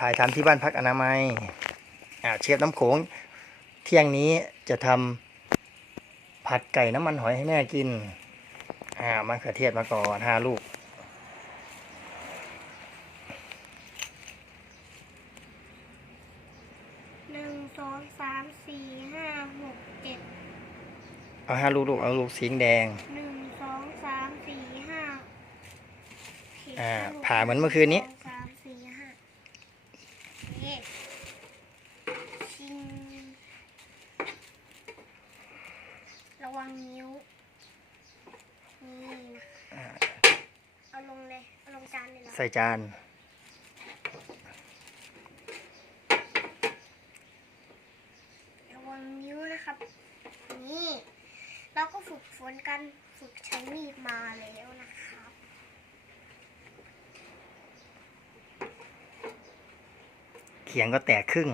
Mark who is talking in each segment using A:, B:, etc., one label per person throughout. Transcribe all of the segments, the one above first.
A: ถ่ายทำที่บ้านพักอนามัยอ่าเชฟน้ำโขง เที่ยงนี้จะทำผัดไก่น้ำมันหอยให้แม่กินอ่ามะเขือเทศมาก่อนห้าลูก
B: หนึ่งสองสามสี่ห้าหกเจ็ด
A: เอาห้าลูกลูกเอาลูกสีแดง
B: หนึ่งสองสามสี่ห้าเจ็ด
A: อ่า
B: ห้หก
A: ผ่าเหมือนเมื่อคืนนี้
B: หงสองสามสี่ห้าเอ๊ะชิง ระวังนิ้วนี่นะ
A: อ่า
B: เอาลงเลยเอาลงจานเลยเหรอ
A: ใส่จาน
B: ระวังนิ้วนะครับ นี่เราก็ฝึกฝนกันฝึกใช้มีดมาแล้วนะครับ
A: เขียงก็แตกครึ่ง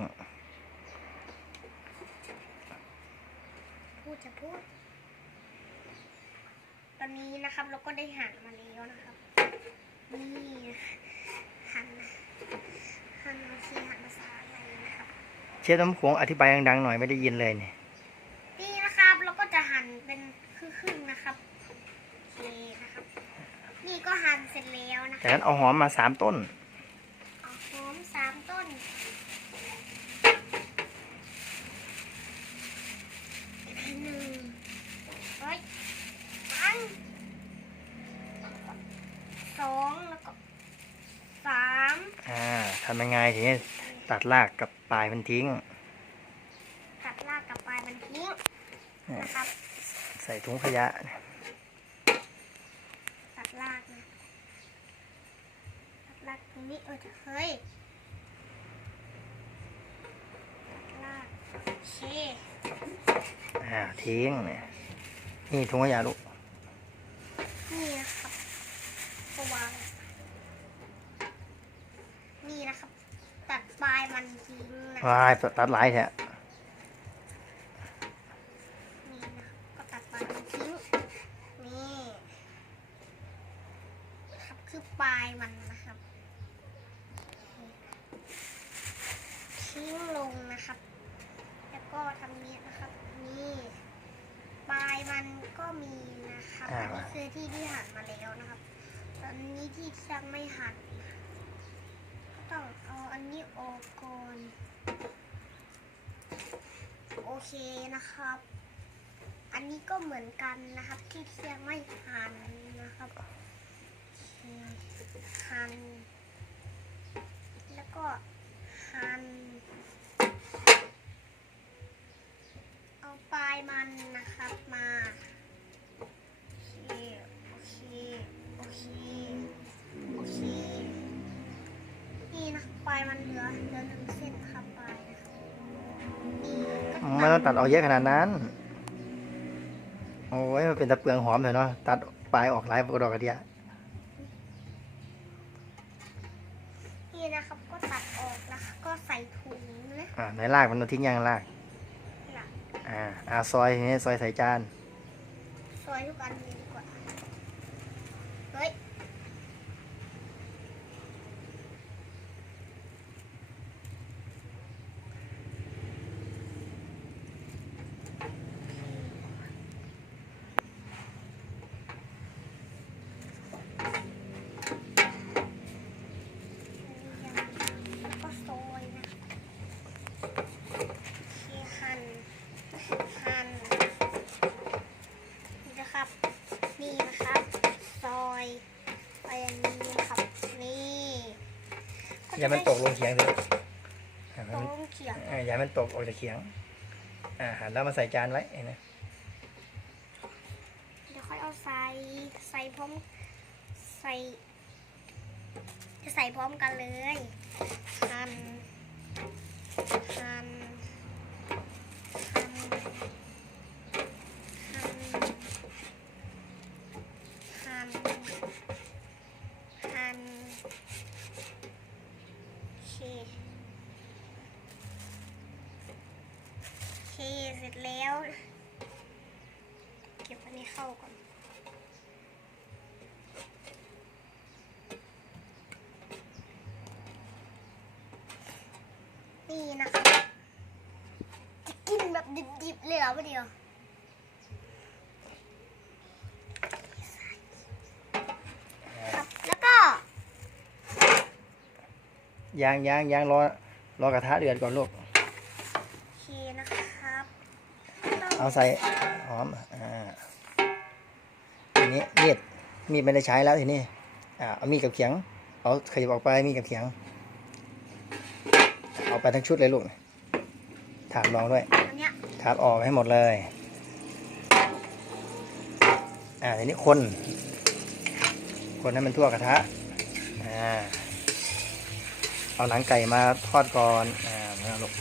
B: พูดจะพูด ตอนนี้นะครับเรา ก็ได้หั่นมาแล้วนะครับ นี่หั่นหั่นโอเคหั่นภาษาอะไรนะครับ
A: เชฟน้ำโขงอธิบายดังๆหน่อยไม่ได้ยินเลยเนี่ย
B: นี่นะครับเราก็จะหั่นเป็นครึ่งๆนะครับโอเคนะครับ นี่ก็หั่นเสร็จแล้วนะ
A: จาก
B: คะ
A: นั้นเอาหอมมาสามต้น
B: เอาหอมสามต้นหนึ่งเฮ้ยอันสองแล้วก็สาม
A: อ่าทำยังไงถึงจะตัดรากกับปลายมันทิ้ง
B: ตัดรากกับปลายมันทิ้งนะครับ
A: ใส่ถุงขยะ
B: ตัดรากนะ ตัดรากตรงนี้เออเฮ้ยตัดรากโอเค
A: อ่าทิ้งเนี่ยนี่ถุงขยะลูก
B: นี่นะครับก็วาง นี่นะครับ ตัดปลายมันทิ้งนะ
A: วายตัดหลายแท้
B: นี่นะครับก็ตัดปลายมันทิ้งนี่ครับคือปลายมันนะครับทิ้งลงนะครับ แล้วก็ทำนี้นะครับนี่ปลายมันก็มีนะครับอันนี้คือที่ที่หั่นมาแล้วนะครับ ตอนนี้ที่ยังไม่หั่นก็ต้อง เอาอันนี้ออกก่อน โอเคนะครับ อันนี้ก็เหมือนกันนะครับ ที่เที่ยงไม่หันนะครับหัน แล้วก็หัน เอาปลายมันนะครับมา
A: ไม่ต้องตัดออกเยอะขนาดนั้น โอ้ยมันเป็นตะเปลืองหอมเถอะเนาะ ตัดปลายออกหลายกระดอกกระเดีย
B: นี่นะครับ ก็ตัดออกนะคะ ก็ใส่ถุงนะ
A: อ่าในรากมันต้องทิ้งยังราก
B: น่ะ
A: อ่าอ่าซอยทีนี้ซอยใส่จาน
B: ซอยทุกอันเลยดีกว่า เฮ้ย แล้วก็ซอยนะโอเคหั่นหั่น นี่นะครับ นี่นะครับ ซอยไปอย่างนี้นะครับ นี่
A: อย่ามันตกลงเขียงเถอะอ่า
B: ตร
A: มัน
B: งเขียง
A: อ่าอย่ามันตกออกจากเขียง อ่าหันแล้วมาใส่จานไว้เห็นไหม
B: เดี๋ยวค่อยเอาใส่ ใส่พร้อม ใส่ จะใส่พร้อมกันเลยหั่นหั่นหั่น ดแล้ว เก็บอันนี้เข้าก่อนนี่นะคะจะกินแบบดิบๆเลยเหรอพี่เดียวแล้วก็
A: ยางยางยางรอรอกระทะเดือดก่อนลูก
B: เอา
A: ใส่หอมอ่าทีนี้มีดมีดไม่ได้ใช้แล้วทีนี้อ่าเอามีดกับเขียง เอาขยับออกไปมีดกับเขียง เอาไปทั้งชุดเลยลูกถามลองด้วย
B: อันเนี้ย
A: ครับออกให้หมดเลย อ่าทีนี้คน คนให้มันทั่วกระทะอ่าเอาหนังไก่มาทอดก่อนอ่าเนี่ยลูก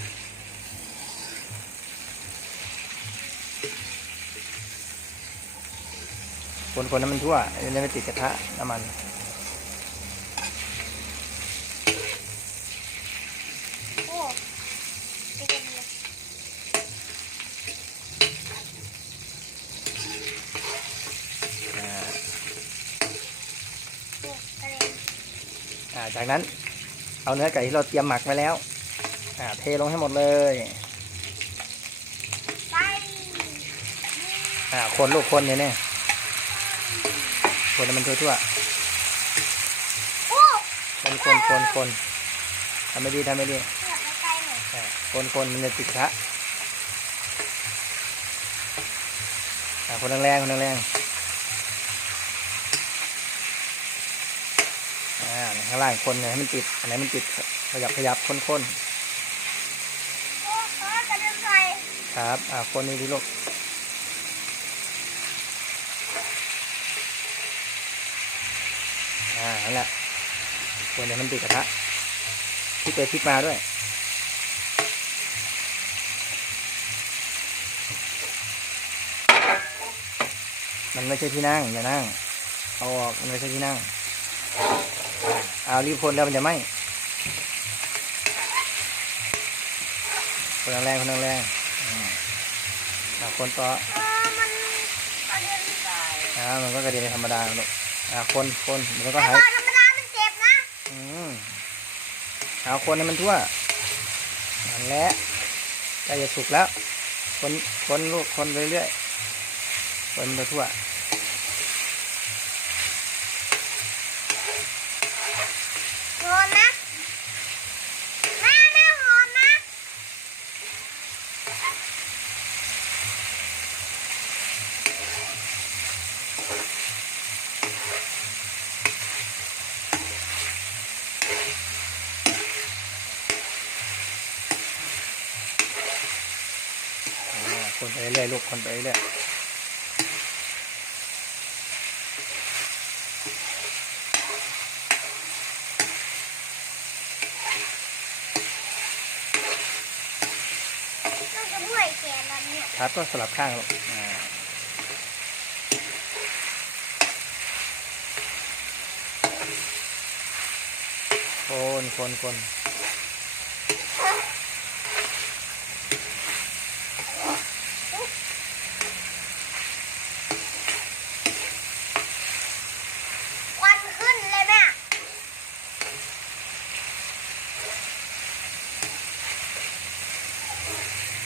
A: คนคนให้มันทั่วจะได้ไม่ติดกระทะน้ำมัน
B: โอ้ไปเด็นเลย
A: อ่า
B: โอ้กระเด็น
A: อ่าจากนั้นเอาเนื้อไก่ที่เราเตรียมหมักไว้แล้วอ่าเทลงให้หมดเลย
B: ไป
A: อ่าคนลูกคนเนี่ยเนี่ย คนให้มันทั่ว
B: โอ้
A: ๆคนคนคนคนทำไม่ดีทำไม่ดี
B: เกือบไม่ไกลหน่อย
A: อ่าคนคนมันจะติดกระทะอ่าคนแรงๆคนแรงๆอ่าข้างล่างคนเนี่ยให้มันติดอันไหนมันติดขยับขยับคนคน
B: โอ้เออกระเด็นใส่
A: ครับ อ่าคนนี้ที่ลูก อ่านั่นแหละคนเนี่ยมันติดกระทะพลิกไปพลิกมาด้วยมันไม่ใช่ที่นั่งอย่านั่งเอาออกมันไม่ใช่ที่นั่งอ่าเอารีบคนแล้วมันจะไหมคนแรงๆคนแรงๆอืมอ่าคนต่อ
B: เออมันกระเด็นใส่
A: อ่ามันก็กระเด็นในธรรมดาลูก อ่าคนคนมันก็
B: ไอ้
A: หาย
B: บอลธรรมดามันเจ็บนะ
A: อืมเอาคนให้มันทั่วนั่นแหละใกล้จะสุกแล้ว คนคนลูกคนไปเรื่อยคนมันทั่ว
B: หอนนะแม่แม่หอนนะ
A: อ่า คนไปเรื่อยลูกคนไปเรื่อย
B: ต้องจะด้วยแขนแล้วเนี่ย
A: ครับก็สลับข้างลูกอ่าคนคนคน
B: ควันขึ้นเลยแม่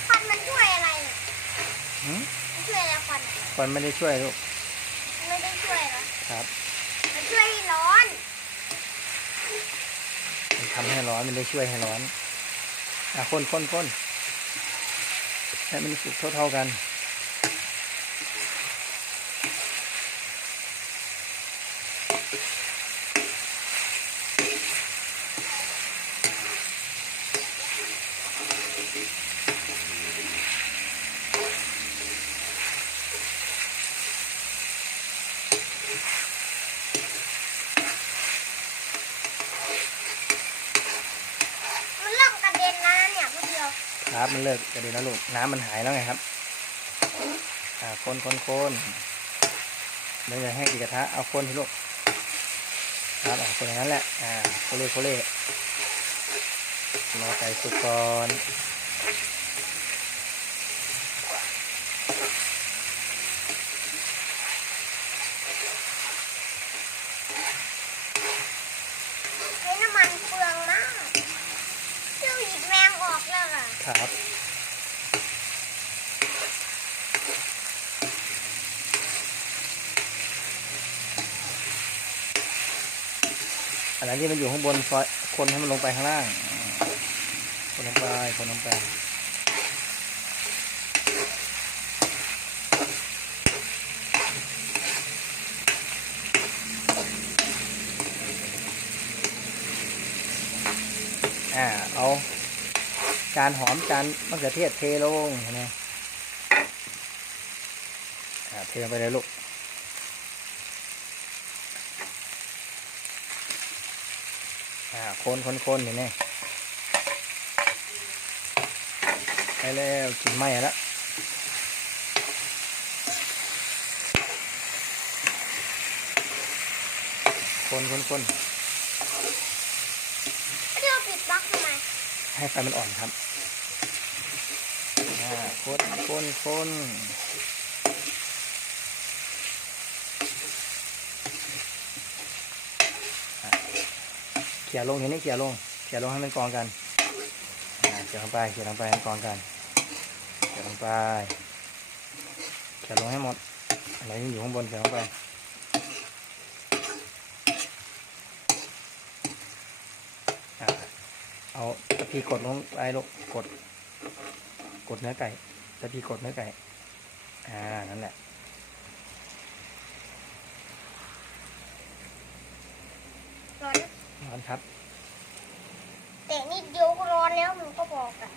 B: ควันมันช่วยอะไรเนี่ย
A: หืม
B: มันช่วยอะไร ควันอะ
A: คนไม่ได้ช่วยลูก
B: มันไม่ได้ช่วยเหรอ
A: ครับ
B: มันช่วยให้ร้อน
A: มันทำให้ร้อน มันได้ช่วยให้ร้อน อะคนคนคนให้มันสุกเท่าๆกัน
B: มันเริ่มกระเด็นแล้วนะเนี่ยพวกเดียว
A: ครั บมันเลิกกระเด็นแล้วลูกน้ำมันหายแล้วไงครับ อ่าคนคนคนเดี๋ยวจะให้กีกระทะเอาคนที่ลูกครับอ่าคนอย่างนั้นแหละอ่าโคเล่โคเล่รอไก่สุกก่อน ครับอันนั้ที่มันอยู่ข้างบนซอยคนให้มันลงไปข้างล่าง คนลงไปคนลงไป จานหอมจานมะเขือเทศเทลงเห็นไหมอ่าเทลงไปเลยลูกอ่าคนคนคนเห็นไหมไปแล้วกินไหมแล้วคนคนคน
B: เดี๋ยวปิดบล็อกทำไม
A: ให้ไฟมันอ่อนครับอ่า คนคนคนเขี่ยลงเห็นไหมเขี่ยลงเขี่ยลงให้มันกองกันเขี่ยลงไปเขี่ยลงไปให้มันกองกันเขี่ยลงไปเขี่ยลงให้หมดอะไรที่อยู่ข้างบนเขี่ยลงไปเอาตะพีกดลงไปลูกกด กดเนื้อไก่ ตะพีกดเนื้อไก่อ่า นั่นแหละ
B: ร้อน
A: ร้อนครับ
B: แต่นิดเดียวก็ร้อนแล้วมันก็บอกอะ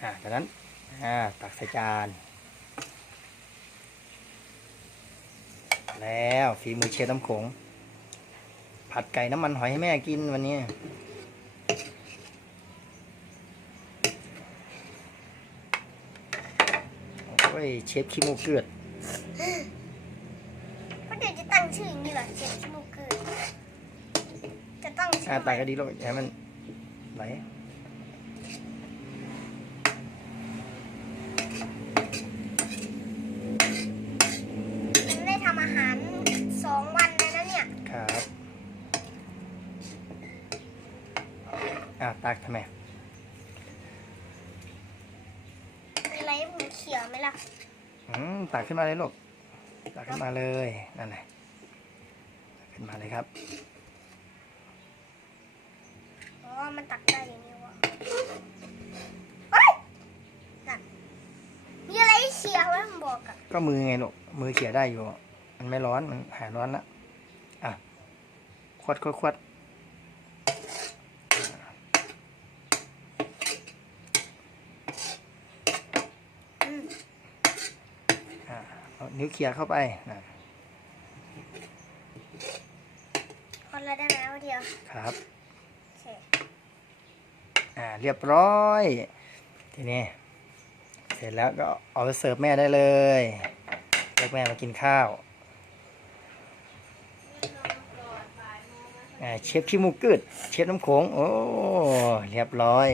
A: อ่าจากนั้น อ่า ตักใส่จาน แล้วฝีมือเชฟน้ำโขงผัดไก่น้ำมันหอยให้แม่กินวันนี้ โอ้ยเชฟขี้มูกเกลือด
B: ก็เดี๋ยวจะตั้งชื่ออย่างนี้เหรอเชฟชิมูเกอร์จะตั้งชื่
A: อ่า
B: อ
A: ตักก็ดีลูกอย่าให้มันไหล
B: มันได้ทำอาหารสองวันแล้วนะเนี่ย
A: ครับอ่าตักทำไม
B: มีอะไรให้ผมเขี่ย ไหมล่ะ
A: อืมตักขึ้นมาเลยลูกตักขึ้นมาเลยนั่นแหละตักขึ้นมาเลยครับ
B: อ๋อมันตักได้อย่างนี้วะเฮ้ยนั่นมีอะไรให้เขี่ยไว้ผมบอกอะ
A: ก็มือไงลูกมือเขี่ยได้อยู่ มันไม่ร้อนมันหายร้อนละอะ ควัดควัดควัด
B: อืม
A: อะเอา นิ้วเขี่ยเข้าไปนะ
B: คนละได้ไหมวะเดียว
A: ครับ
B: โอเค
A: อ่าเรียบร้อย ทีนี้ เสร็จแล้วก็เอาไปเสิร์ฟแม่ได้เลยเรียกแม่มากินข้าวอ่าเชฟขี้มูกกึดเชฟน้ำโขงโอ้เรียบร้อย